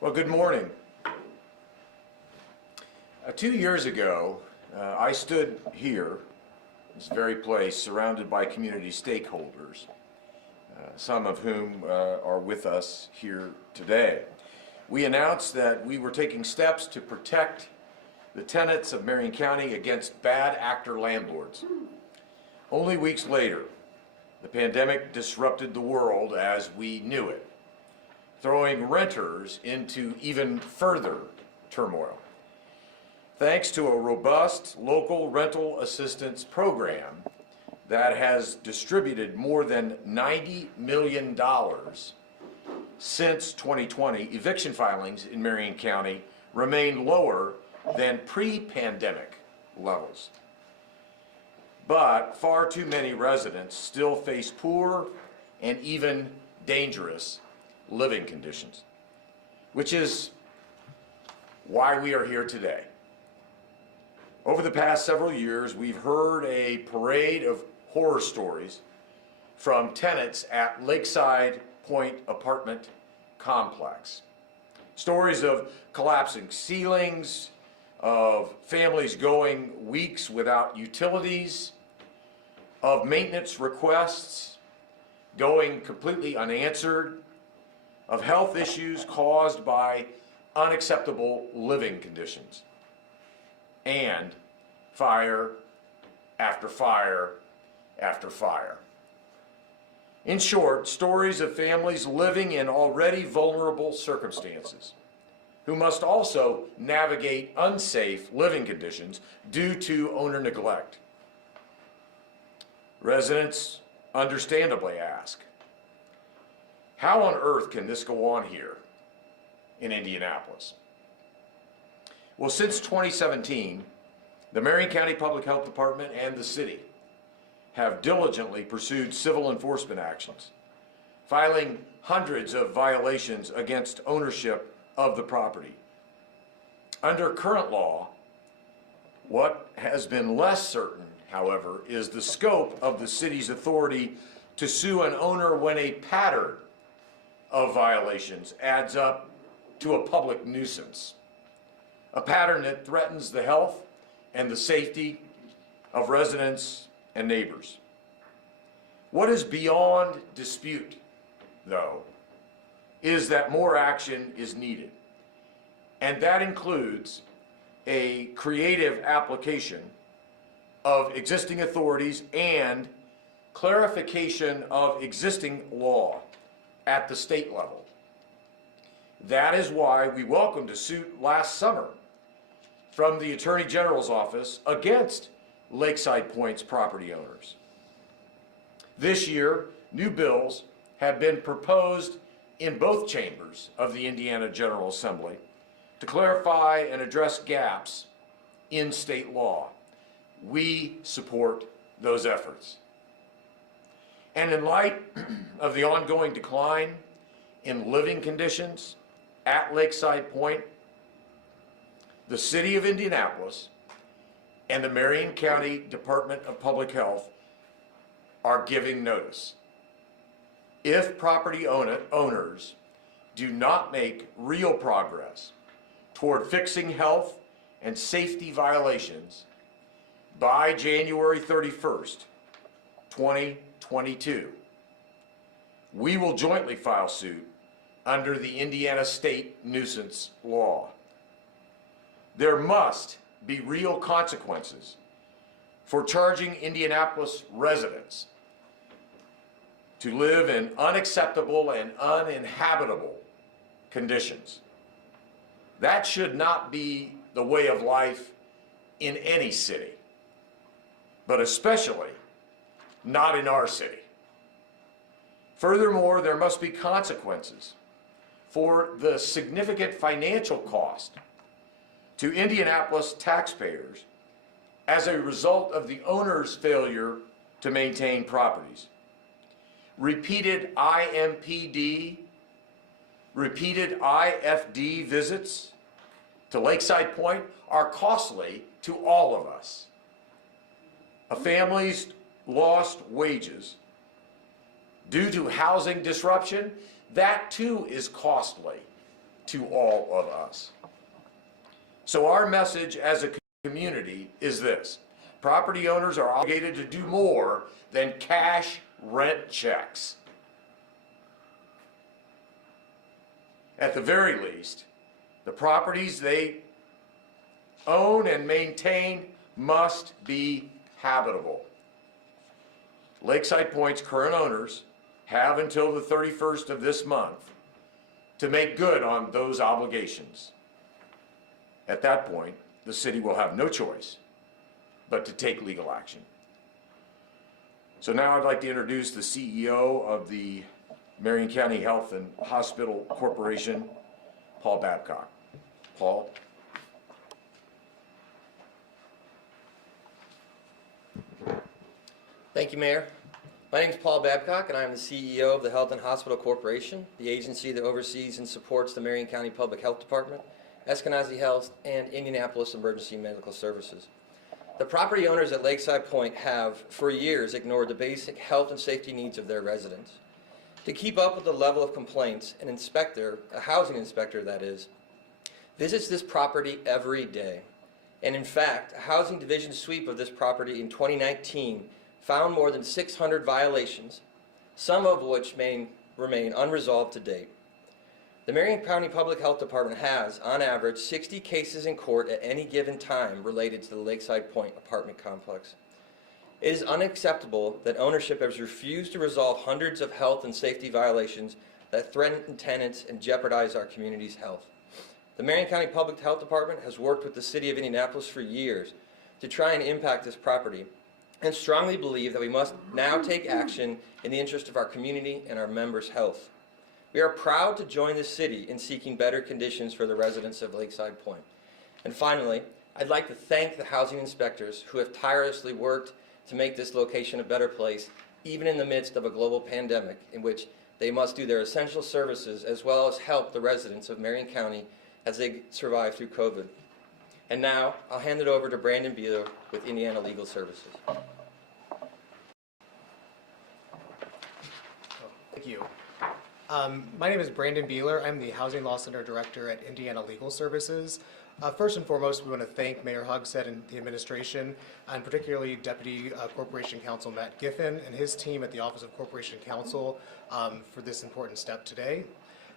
Well, good morning. 2 years ago, I stood here, this very place, surrounded by community stakeholders, some of whom are with us here today. We announced that we were taking steps to protect the tenants of Marion County against bad actor landlords. Only weeks later, the pandemic disrupted the world as we knew it, throwing renters into even further turmoil. Thanks to a robust local rental assistance program that has distributed more than $90 million since 2020, eviction filings in Marion County remain lower than pre-pandemic levels. But far too many residents still face poor and even dangerous living conditions, which is why we are here today. Over the past several years, we've heard a parade of horror stories from tenants at Lakeside Pointe apartment complex. Stories of collapsing ceilings, of families going weeks without utilities, of maintenance requests going completely unanswered, of health issues caused by unacceptable living conditions, and fire after fire after fire. In short, stories of families living in already vulnerable circumstances who must also navigate unsafe living conditions due to owner neglect. Residents understandably ask, how on earth can this go on here in Indianapolis? Well, since 2017, the Marion County Public Health Department and the city have diligently pursued civil enforcement actions, filing hundreds of violations against ownership of the property. Under current law, what has been less certain, however, is the scope of the city's authority to sue an owner when a pattern of violations adds up to a public nuisance, a pattern that threatens the health and the safety of residents and neighbors. What is beyond dispute, though, is that more action is needed, and that includes a creative application of existing authorities and clarification of existing law at the state level. That is why we welcomed a suit last summer from the Attorney General's office against Lakeside Pointe's property owners. This year, new bills have been proposed in both chambers of the Indiana General Assembly to clarify and address gaps in state law. We support those efforts. And in light of the ongoing decline in living conditions at Lakeside Pointe, the City of Indianapolis and the Marion County Department of Public Health are giving notice. If property owners do not make real progress toward fixing health and safety violations by January 31st, 2022, we will jointly file suit under the Indiana State Nuisance Law. There must be real consequences for charging Indianapolis residents to live in unacceptable and uninhabitable conditions. That should not be the way of life in any city, but especially not in our city. Furthermore, there must be consequences for the significant financial cost to Indianapolis taxpayers as a result of the owner's failure to maintain properties. Repeated IMPD, repeated IFD visits to Lakeside Pointe are costly to all of us. A family's lost wages due to housing disruption, that too is costly to all of us. So our message as a community is this: property owners are obligated to do more than cash rent checks. At the very least, the properties they own and maintain must be habitable. Lakeside Pointe's current owners have until the 31st of this month to make good on those obligations. At that point, the city will have no choice but to take legal action. So now I'd like to introduce the CEO of the Marion County Health and Hospital Corporation, Paul Babcock. Paul. Thank you, Mayor. My name is Paul Babcock, and I am the CEO of the Health and Hospital Corporation, the agency that oversees and supports the Marion County Public Health Department, Eskenazi Health, and Indianapolis Emergency Medical Services. The property owners at Lakeside Pointe have, for years, ignored the basic health and safety needs of their residents. To keep up with the level of complaints, an inspector, a housing inspector that is, visits this property every day. And in fact, a housing division sweep of this property in 2019 found more than 600 violations, some of which remain unresolved to date. The Marion County Public Health Department has, on average, 60 cases in court at any given time related to the Lakeside Pointe apartment complex. It is unacceptable that ownership has refused to resolve hundreds of health and safety violations that threaten tenants and jeopardize our community's health. The Marion County Public Health Department has worked with the City of Indianapolis for years to try and impact this property, and strongly believe that we must now take action in the interest of our community and our members' health. We are proud to join the city in seeking better conditions for the residents of Lakeside Pointe. And finally, I'd like to thank the housing inspectors who have tirelessly worked to make this location a better place, even in the midst of a global pandemic in which they must do their essential services as well as help the residents of Marion County as they survive through COVID. And now, I'll hand it over to Brandon Beeler with Indiana Legal Services. Thank you. My name is Brandon Beeler. I'm the Housing Law Center Director at Indiana Legal Services. First and foremost, we want to thank Mayor Hogsett and the administration, and particularly Deputy Corporation Counsel Matt Giffen and his team at the Office of Corporation Counsel for this important step today.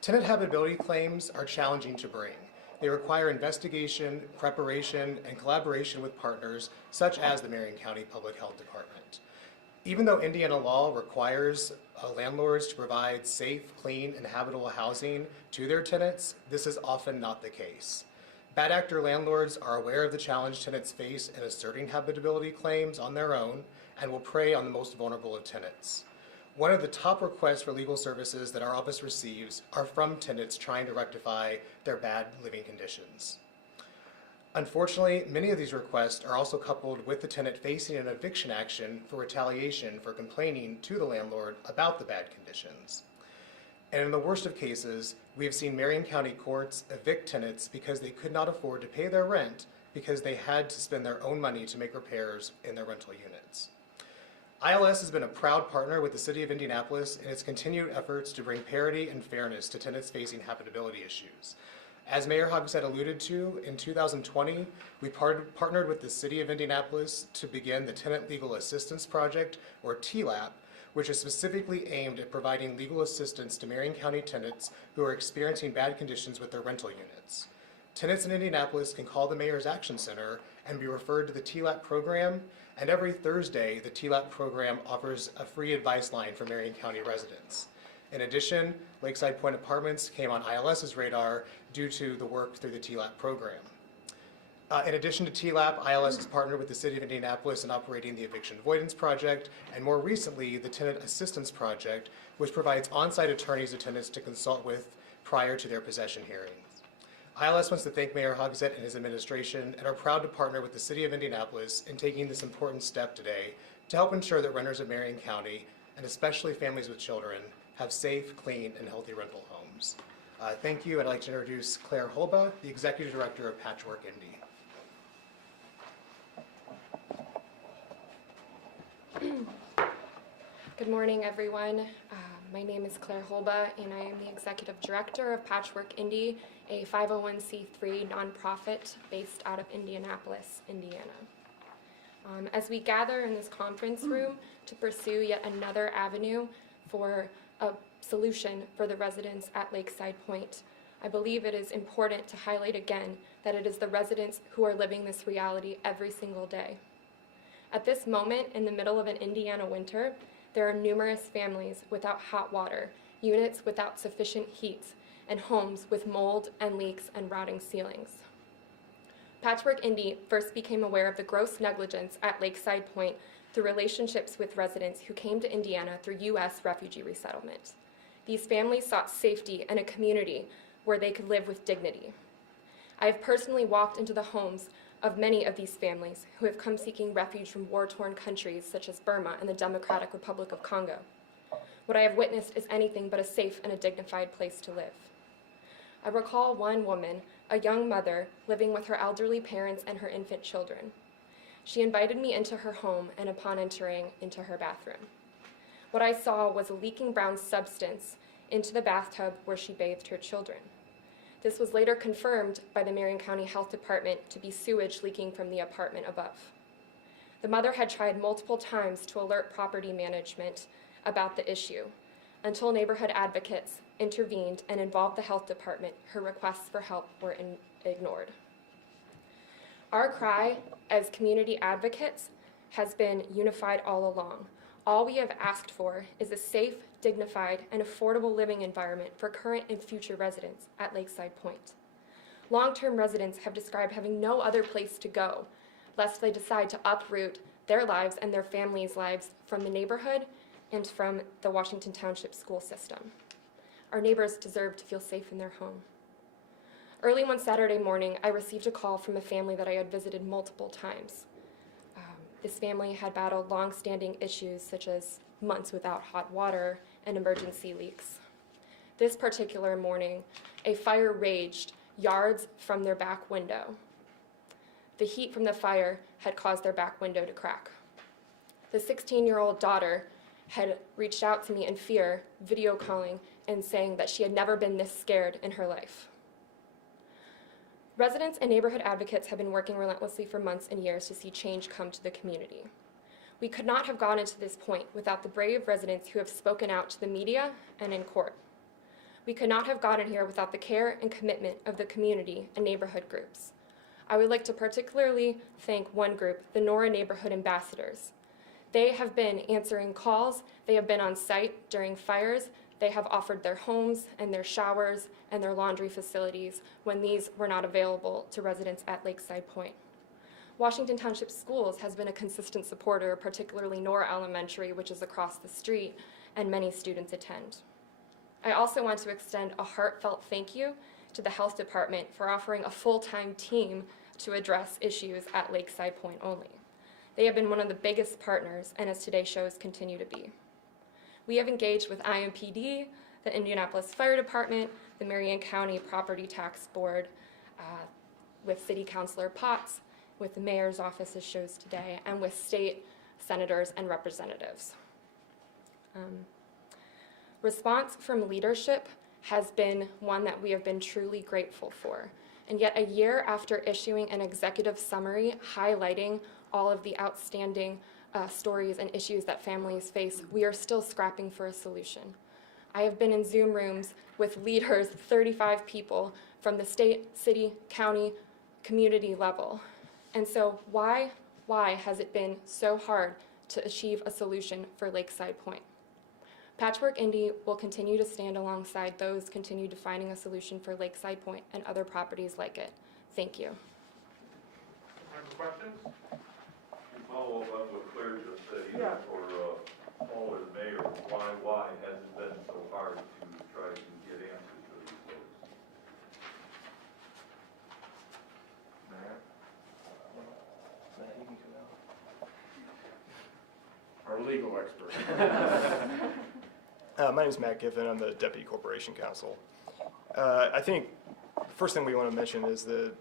Tenant habitability claims are challenging to bring. They require investigation, preparation, and collaboration with partners such as the Marion County Public Health Department. Even though Indiana law requires landlords to provide safe, clean, and habitable housing to their tenants, this is often not the case. Bad actor landlords are aware of the challenge tenants face in asserting habitability claims on their own and will prey on the most vulnerable of tenants. One of the top requests for legal services that our office receives are from tenants trying to rectify their bad living conditions. Unfortunately, many of these requests are also coupled with the tenant facing an eviction action for retaliation for complaining to the landlord about the bad conditions. And in the worst of cases, we have seen Marion County courts evict tenants because they could not afford to pay their rent because they had to spend their own money to make repairs in their rental units. ILS has been a proud partner with the City of Indianapolis in its continued efforts to bring parity and fairness to tenants facing habitability issues. As Mayor Hogsett alluded to, in 2020, we partnered with the City of Indianapolis to begin the Tenant Legal Assistance Project, or TLAP, which is specifically aimed at providing legal assistance to Marion County tenants who are experiencing bad conditions with their rental units. Tenants in Indianapolis can call the Mayor's Action Center and be referred to the TLAP program, and every Thursday, the TLAP program offers a free advice line for Marion County residents. In addition, Lakeside Pointe Apartments came on ILS's radar due to the work through the TLAP program. In addition to TLAP, ILS has partnered with the City of Indianapolis in operating the Eviction Avoidance Project, and more recently, the Tenant Assistance Project, which provides on-site attorneys to tenants to consult with prior to their possession hearings. ILS wants to thank Mayor Hogsett and his administration and are proud to partner with the City of Indianapolis in taking this important step today to help ensure that renters of Marion County, and especially families with children, have safe, clean, and healthy rental homes. Thank you. I'd like to introduce Claire Holba, the Executive Director of Patchwork, Indy. Good morning, everyone. My name is Claire Holba, and I am the Executive Director of Patchwork Indy, a 501c3 nonprofit based out of Indianapolis, Indiana. As we gather in this conference room to pursue yet another avenue for a solution for the residents at Lakeside Pointe, I believe it is important to highlight again that it is the residents who are living this reality every single day. At this moment, in the middle of an Indiana winter, there are numerous families without hot water, units without sufficient heat, and homes with mold and leaks and rotting ceilings. Patchwork Indy first became aware of the gross negligence at Lakeside Pointe through relationships with residents who came to Indiana through U.S. refugee resettlement. These families sought safety and a community where they could live with dignity. I have personally walked into the homes of many of these families who have come seeking refuge from war-torn countries such as Burma and the Democratic Republic of Congo. What I have witnessed is anything but a safe and a dignified place to live. I recall one woman, a young mother, living with her elderly parents and her infant children. She invited me into her home, and upon entering into her bathroom, what I saw was a leaking brown substance into the bathtub where she bathed her children. This was later confirmed by the Marion County Health Department to be sewage leaking from the apartment above. The mother had tried multiple times to alert property management about the issue. Until neighborhood advocates intervened and involved the health department, her requests for help were ignored. Our cry as community advocates has been unified all along. All we have asked for is a safe, dignified, and affordable living environment for current and future residents at Lakeside Pointe. Long-term residents have described having no other place to go, lest they decide to uproot their lives and their families' lives from the neighborhood and from the Washington Township school system. Our neighbors deserve to feel safe in their home. Early one Saturday morning, I received a call from a family that I had visited multiple times. This family had battled long-standing issues such as months without hot water and emergency leaks. This particular morning, a fire raged yards from their back window. The heat from the fire had caused their back window to crack. The 16-year-old daughter had reached out to me in fear, video calling, and saying that she had never been this scared in her life. Residents and neighborhood advocates have been working relentlessly for months and years to see change come to the community. We could not have gotten to this point without the brave residents who have spoken out to the media and in court. We could not have gotten here without the care and commitment of the community and neighborhood groups. I would like to particularly thank one group, the Nora Neighborhood Ambassadors. They have been answering calls, they have been on site during fires, they have offered their homes and their showers and their laundry facilities when these were not available to residents at Lakeside Pointe. Washington Township Schools has been a consistent supporter, particularly Nora Elementary, which is across the street, and many students attend. I also want to extend a heartfelt thank you to the Health Department for offering a full-time team to address issues at Lakeside Pointe only. They have been one of the biggest partners, and as today shows, continue to be. We have engaged with IMPD, the Indianapolis Fire Department, the Marion County Property Tax Board, with City Councilor Potts, with the Mayor's office as shows today, and with state senators and representatives. Response from leadership has been one that we have been truly grateful for. And yet a year after issuing an executive summary highlighting all of the outstanding stories and issues that families face, we are still scrapping for a solution. I have been in Zoom rooms with leaders, 35 people, from the state, city, county, community level. And so why has it been so hard to achieve a solution for Lakeside Pointe? Patchwork Indy will continue to stand alongside those continue to finding a solution for Lakeside Pointe and other properties like it. Thank you. Time for questions? Follow up on what Claire just said, Yeah. even for Paul as mayor, why has it been so hard to try to get answers to these folks? Matt? Matt, you can come out. Our legal expert. My name is Matt Giffen. I'm the Deputy Corporation Counsel. I think the first thing we want to mention is that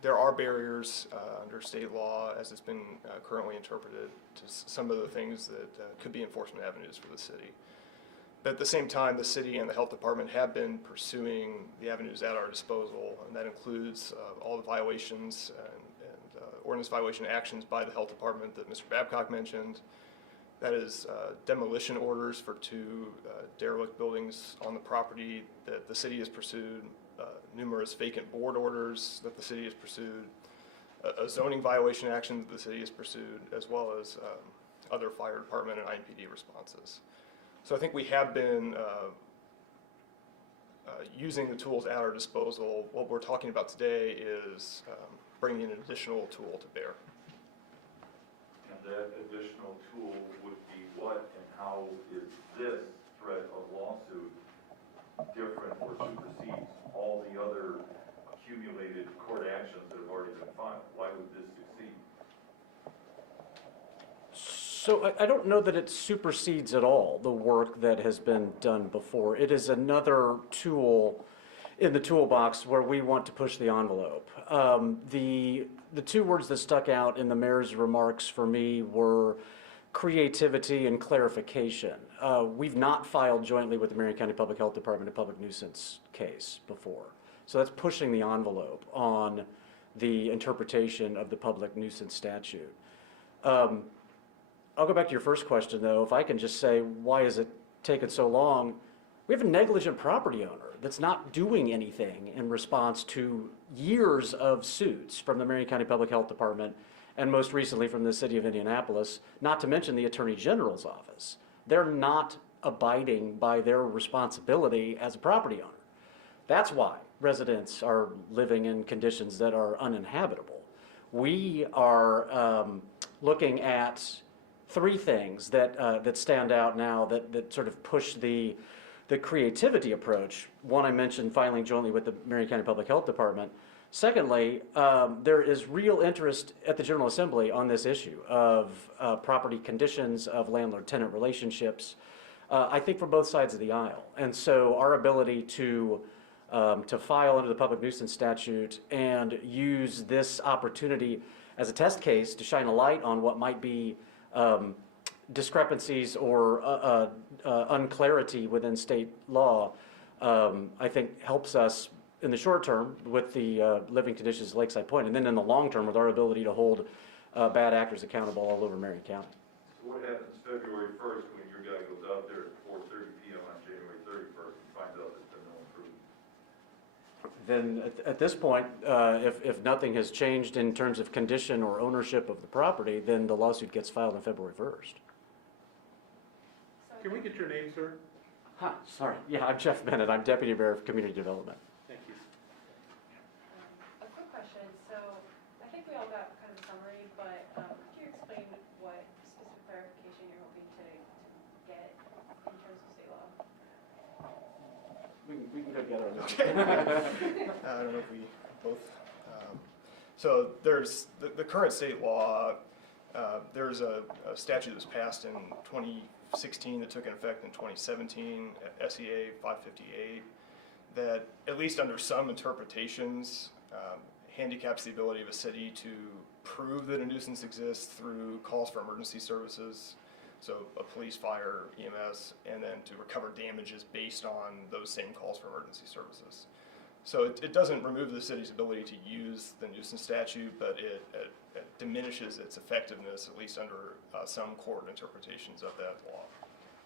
there are barriers under state law, as it's been currently interpreted, to some of the things that could be enforcement avenues for the city. But at the same time, the city and the health department have been pursuing the avenues at our disposal, and that includes all the violations and ordinance violation actions by the health department that Mr. Babcock mentioned. That is demolition orders for 2 derelict buildings on the property that the city has pursued, numerous vacant board orders that the city has pursued, a zoning violation action that the city has pursued, as well as other fire department and IMPD responses. So I think we have been using the tools at our disposal. What we're talking about today is bringing an additional tool to bear. And that additional tool would be what, and how is this threat of lawsuit different or supersedes all the other accumulated court actions that have already been filed? Why would this succeed? So I don't know that it supersedes at all the work that has been done before. It is another tool in the toolbox where we want to push the envelope. The 2 words that stuck out in the mayor's remarks for me were creativity and clarification. We've not filed jointly with the Marion County Public Health Department a public nuisance case before. So that's pushing the envelope on the interpretation of the public nuisance statute. I'll go back to your first question, though. If I can just say, why has it taken so long? We have a negligent property owner that's not doing anything in response to years of suits from the Marion County Public Health Department and most recently from the city of Indianapolis, not to mention the Attorney General's office. They're not abiding by their responsibility as a property owner. That's why residents are living in conditions that are uninhabitable. We are looking at 3 things that stand out now that sort of push the creativity approach. One, I mentioned filing jointly with the Marion County Public Health Department. Secondly, there is real interest at the General Assembly on this issue of property conditions, of landlord-tenant relationships, I think from both sides of the aisle. And so our ability to file under the public nuisance statute and use this opportunity as a test case to shine a light on what might be discrepancies or unclarity within state law, I think helps us in the short term with the living conditions at Lakeside Pointe, and then in the long term with our ability to hold bad actors accountable all over Marion County. So what happens February 1st when your guy goes out there at 4:30 p.m. on January 31st and finds out there's been no improvement? Then at this point, if nothing has changed in terms of condition or ownership of the property, then the lawsuit gets filed on February 1st. Can we get your name, sir? Huh, sorry. Yeah, I'm Jeff Bennett. I'm Deputy Mayor of Community Development. Thank you. A quick question. So I think we all got kind of a summary, but could you explain what specific clarification you're hoping to get in terms of state law? We can go together on this. I don't know if we both. So there's the current state law. There's a statute that was passed in 2016 that took in effect in 2017, SEA 558, that at least under some interpretations handicaps the ability of a city to prove that a nuisance exists through calls for emergency services, so a police, fire, EMS, and then to recover damages based on those same calls for emergency services. So it doesn't remove the city's ability to use the nuisance statute, but it diminishes its effectiveness, at least under some court interpretations of that law.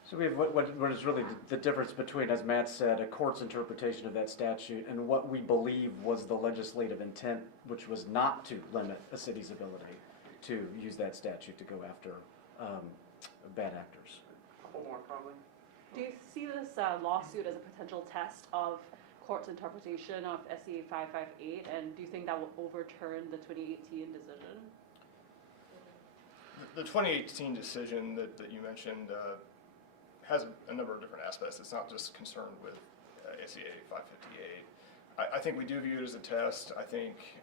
So we have what is really the difference between, as Matt said, a court's interpretation of that statute and what we believe was the legislative intent, which was not to limit a city's ability to use that statute to go after bad actors. Couple more, probably. Do you see this lawsuit as a potential test of court's interpretation of SEA 558, and do you think that will overturn the 2018 decision? The 2018 decision that you mentioned has a number of different aspects. It's not just concerned with SEA 558. I think we do view it as a test. I think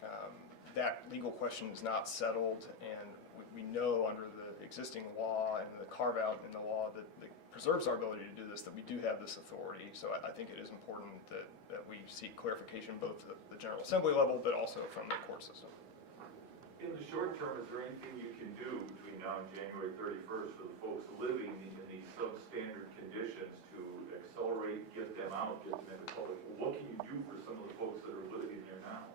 that legal question is not settled, and we know under the existing law and the carve-out in the law that preserves our ability to do this, that we do have this authority. So I think it is important that we seek clarification both at the General Assembly level, but also from the court system. In the short term, is there anything you can do between now and January 31st for the folks living in these substandard conditions to accelerate, get them out, get them into public? What can you do for some of the folks that are living there now?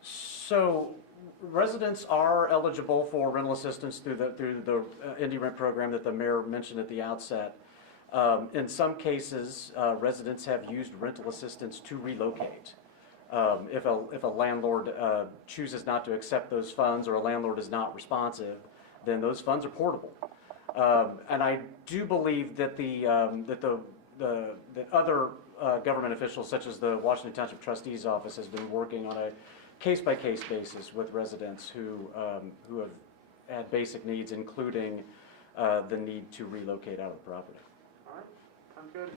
So residents are eligible for rental assistance through the Indy Rent program that the mayor mentioned at the outset. In some cases, residents have used rental assistance to relocate. If a landlord chooses not to accept those funds or a landlord is not responsive, then those funds are portable. And I do believe that that other government officials, such as the Washington Township Trustee's Office, has been working on a case-by-case basis with residents who have had basic needs, including the need to relocate out of the property. All right, sounds good.